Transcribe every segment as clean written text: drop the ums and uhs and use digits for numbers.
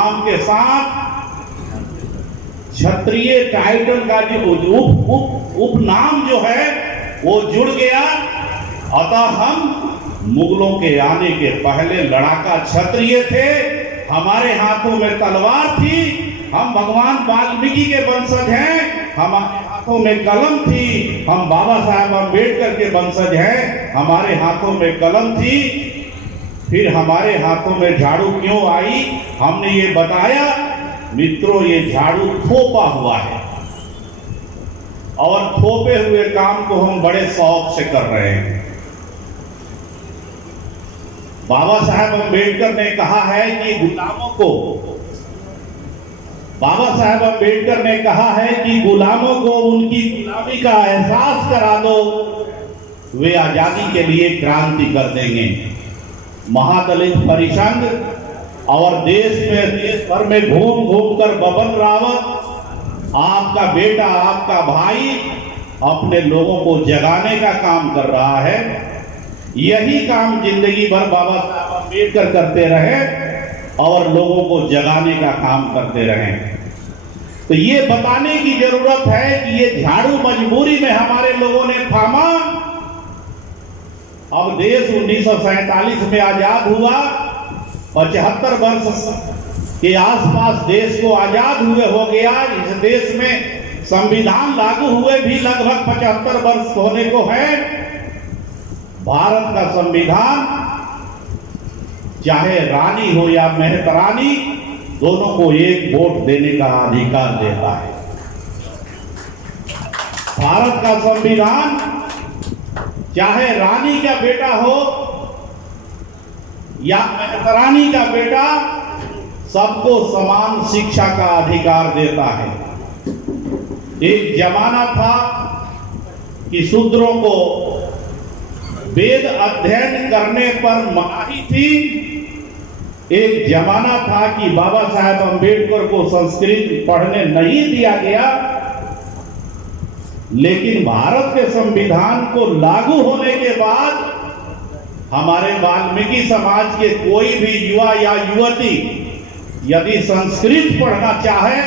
नाम के साथ क्षत्रिय टाइटल का जो उपनाम जो है वो जुड़ गया। अतः हम मुगलों के आने के पहले लड़ाका क्षत्रिय थे, हमारे हाथों में तलवार थी, हम भगवान वाल्मीकि के वंशज हैं, हमारे हाथों में कलम थी, हम बाबा साहेब अम्बेडकर के वंशज हैं, हमारे हाथों में कलम थी। फिर हमारे हाथों में झाड़ू क्यों आई? हमने ये बताया मित्रों, ये झाड़ू थोपा हुआ है और थोपे हुए काम को हम बड़े शौक से कर रहे हैं। बाबा साहेब अम्बेडकर ने कहा है कि गुलामों को, बाबा साहेब अम्बेडकर ने कहा है कि गुलामों को उनकी गुलामी का एहसास करा दो, वे आजादी के लिए क्रांति कर देंगे। महादलित परिसंघ और देश भर में घूम घूम कर बबन रावत, आपका बेटा, आपका भाई अपने लोगों को जगाने का काम कर रहा है। यही काम जिंदगी भर बाबा साहब अम्बेडकर करते रहे और लोगों को जगाने का काम करते रहे। तो ये बताने की जरूरत है कि ये झाड़ू मजबूरी में हमारे लोगों ने थामा। अब देश 1947 में आजाद हुआ, 75 वर्ष के आसपास देश को आजाद हुए हो गया। इस देश में संविधान लागू हुए भी लगभग 75 वर्ष होने को है। भारत का संविधान चाहे रानी हो या मेहतरानी, दोनों को एक वोट देने का अधिकार देता है। भारत का संविधान चाहे रानी का बेटा हो या मेहतरानी का बेटा, सबको समान शिक्षा का अधिकार देता है। एक जमाना था कि शूद्रों को वेद अध्ययन करने पर मनाही थी। एक जमाना था कि बाबा साहेब अम्बेडकर को संस्कृत पढ़ने नहीं दिया गया। लेकिन भारत के संविधान को लागू होने के बाद हमारे वाल्मीकि समाज के कोई भी युवा या युवती यदि संस्कृत पढ़ना चाहे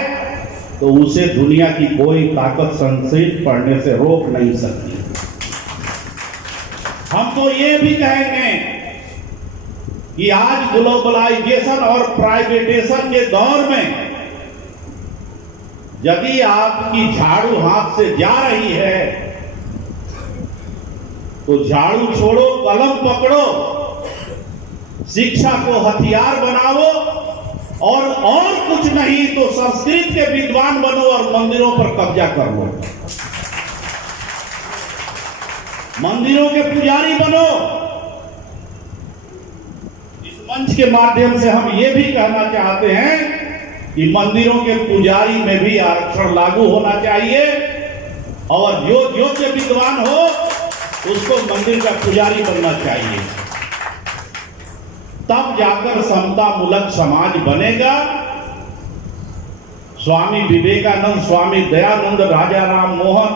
तो उसे दुनिया की कोई ताकत संस्कृत पढ़ने से रोक नहीं सकती। हम तो ये भी कहेंगे कि आज ग्लोबलाइजेशन और प्राइवेटेशन के दौर में यदि आपकी झाड़ू हाथ से जा रही है तो झाड़ू छोड़ो, कलम पकड़ो, शिक्षा को हथियार बनाओ और कुछ नहीं तो संस्कृत के विद्वान बनो और मंदिरों पर कब्जा कर लो, मंदिरों के पुजारी बनो। इस मंच के माध्यम से हम ये भी कहना चाहते हैं कि मंदिरों के पुजारी में भी आरक्षण लागू होना चाहिए और जो योग्य विद्वान हो उसको मंदिर का पुजारी बनना चाहिए। तब जाकर समतामूलक समाज बनेगा। स्वामी विवेकानंद, स्वामी दयानंद, राजा राम मोहन,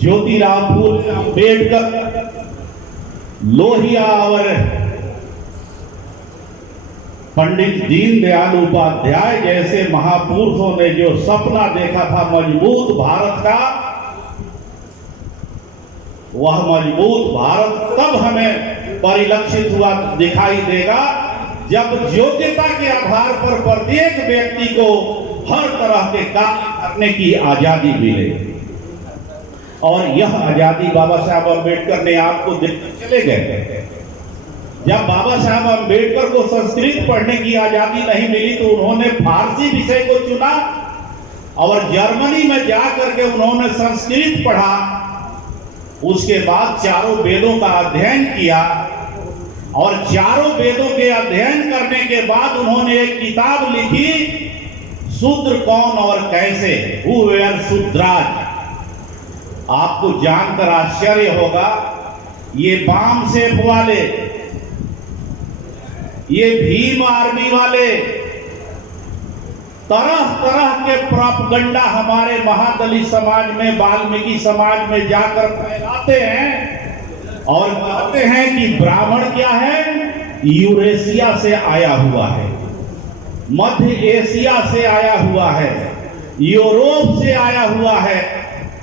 ज्योतिराव फूले, अम्बेडकर, लोहिया और पंडित दीनदयाल उपाध्याय जैसे महापुरुषों ने जो सपना देखा था मजबूत भारत का, वह मजबूत भारत तब हमें परिलक्षित हुआ दिखाई देगा जब योग्यता के आधार पर प्रत्येक व्यक्ति को हर तरह के कार्य करने की आजादी मिले। और यह आजादी बाबा साहब अम्बेडकर ने आपको देकर चले गए। जब बाबा साहब अम्बेडकर को संस्कृत पढ़ने की आजादी नहीं मिली तो उन्होंने फारसी विषय को चुना और जर्मनी में जाकर के उन्होंने संस्कृत पढ़ा। उसके बाद चारों वेदों का अध्ययन किया और चारों वेदों के अध्ययन करने के बाद उन्होंने एक किताब लिखी, शूद्र कौन और कैसे, हु वेयर शूद्राज। आपको जानकर आश्चर्य होगा, ये बाम सेफ वाले, ये भीम आर्मी वाले तरह तरह के प्रोपगंडा हमारे महादलित समाज में, वाल्मीकि समाज में जाकर फैलाते हैं और कहते हैं कि ब्राह्मण क्या है, यूरेशिया से आया हुआ है, मध्य एशिया से आया हुआ है, यूरोप से आया हुआ है।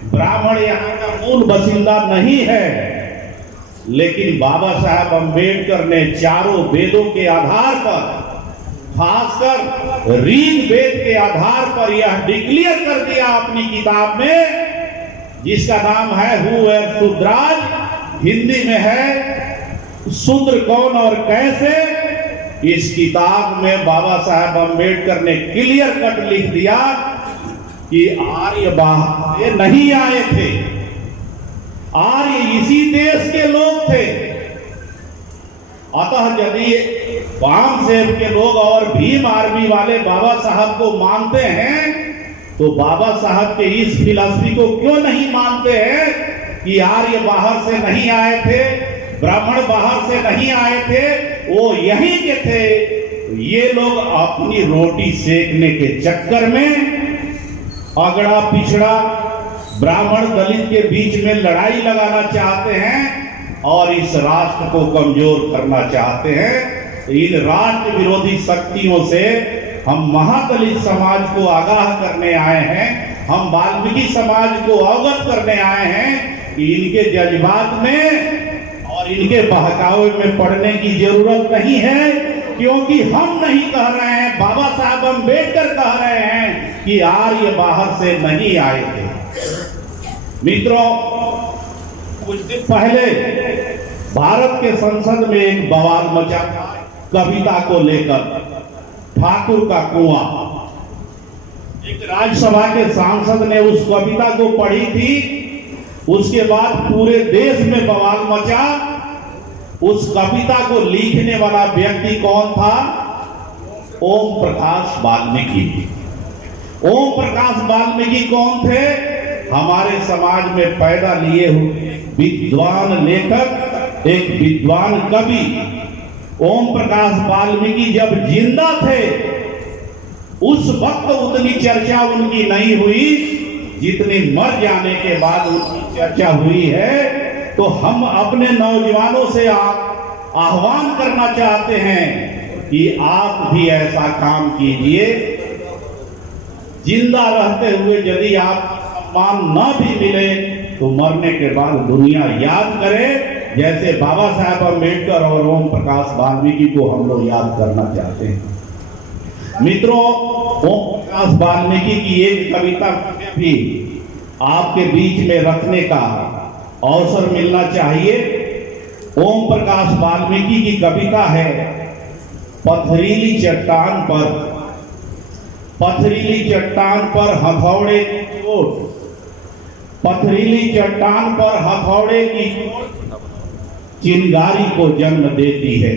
ब्राह्मण यहाँ का मूल बासिंदा नहीं है, लेकिन बाबा साहब अम्बेडकर ने चारों वेदों के आधार पर, खासकर ऋग वेद के आधार पर यह डिक्लेयर कर दिया अपनी किताब में, जिसका नाम है हु एयर शूद्राज, हिंदी में है शूद्र कौन और कैसे। इस किताब में बाबा साहब अम्बेडकर ने क्लियर कट लिख दिया कि आर्य बाहर से नहीं आए थे, आर्य इसी देश के लोग थे। अतः यदि वामसेव के लोग और भीम आर्मी वाले बाबा साहब को मानते हैं, तो बाबा साहब के इस फिलॉसफी को क्यों नहीं मानते हैं कि आर्य बाहर से नहीं आए थे, ब्राह्मण बाहर से नहीं आए थे, वो यहीं के थे। ये लोग अपनी रोटी सेकने के चक्कर में अगड़ा पिछड़ा ब्राह्मण दलित के बीच में लड़ाई लगाना चाहते हैं और इस राष्ट्र को कमजोर करना चाहते हैं। इन राष्ट्र विरोधी शक्तियों से हम महादलित समाज को आगाह करने आए हैं, हम वाल्मीकि समाज को अवगत करने आए हैं कि इनके जज्बात में और इनके बहकावे में पड़ने की जरूरत नहीं है, क्योंकि हम नहीं कह रहे हैं, बाबा साहब अम्बेडकर कह रहे हैं कि आर्य बाहर से नहीं आए थे। मित्रों, कुछ दिन पहले भारत के संसद में एक बवाल मचा कविता को लेकर, ठाकुर का कुआं। एक राज्यसभा के सांसद ने उस कविता को पढ़ी थी, उसके बाद पूरे देश में बवाल मचा। उस कविता को लिखने वाला व्यक्ति कौन था? ओम प्रकाश वाल्मीकि। ओम प्रकाश वाल्मीकि कौन थे? हमारे समाज में पैदा लिए हुए विद्वान लेखक, एक विद्वान कवि। ओम प्रकाश वाल्मीकि जब जिंदा थे उस वक्त उतनी चर्चा उनकी नहीं हुई जितनी मर जाने के बाद उनकी चर्चा हुई है। तो हम अपने नौजवानों से आह्वान करना चाहते हैं कि आप भी ऐसा काम कीजिए। जिंदा रहते हुए यदि आप सम्मान न भी मिले तो मरने के बाद दुनिया याद करे, जैसे बाबा साहब अम्बेडकर और ओम प्रकाश वाल्मीकि को हम लोग याद करना चाहते हैं। मित्रों, ओम प्रकाश वाल्मीकि की एक कविता भी आपके बीच में रखने का अवसर मिलना चाहिए। ओम प्रकाश वाल्मीकि की कविता है, पथरीली चट्टान पर, पथरीली चट्टान पर हथौड़े की चोट, पथरीली चट्टान पर हथौड़े की चोट चिंगारी को जन्म देती है।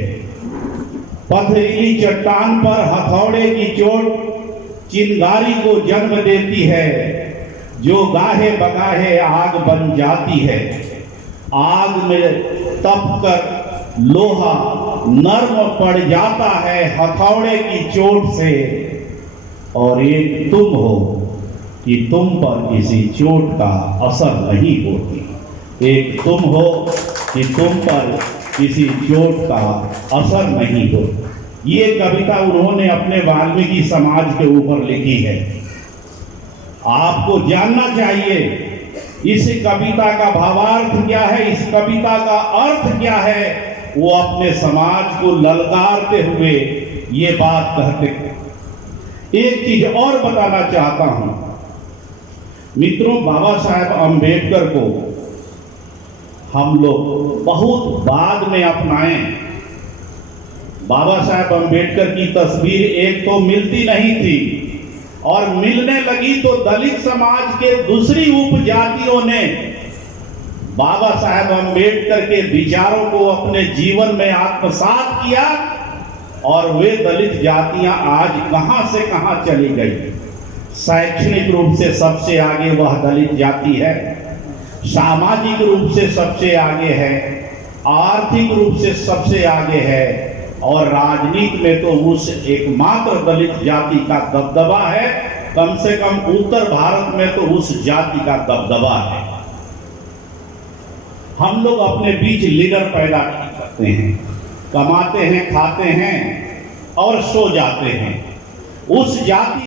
पथरीली चट्टान पर हथौड़े की चोट चिंगारी को जन्म देती है। जो गाहे बगाहे आग बन जाती है, आग में तप कर लोहा नर्म पड़ जाता है हथौड़े की चोट से। और एक तुम हो कि तुम पर किसी चोट का असर नहीं होती। एक तुम हो कि तुम पर किसी चोट का असर नहीं हो। ये कविता उन्होंने अपने वाल्मीकि समाज के ऊपर लिखी है। आपको जानना चाहिए इस कविता का भावार्थ क्या है, इस कविता का अर्थ क्या है। वो अपने समाज को ललकारते हुए ये बात कहते हैं। एक चीज और बताना चाहता हूं मित्रों, बाबा साहब अम्बेडकर को हम लोग बहुत बाद में अपनाए। बाबा साहब अम्बेडकर की तस्वीर एक तो मिलती नहीं थी, और मिलने लगी तो दलित समाज के दूसरी उपजातियों ने बाबा साहब अम्बेडकर के विचारों को अपने जीवन में आत्मसात किया, और वे दलित जातियां आज कहां से कहां चली गई। शैक्षणिक रूप से सबसे आगे वह दलित जाति है, सामाजिक रूप से सबसे आगे है, आर्थिक रूप से सबसे आगे है, और राजनीति में तो उस एकमात्र दलित जाति का दबदबा है। कम से कम उत्तर भारत में तो उस जाति का दबदबा है। हम लोग अपने बीच लीडर पैदा नहीं करते हैं, कमाते हैं, खाते हैं और सो जाते हैं। उस जाति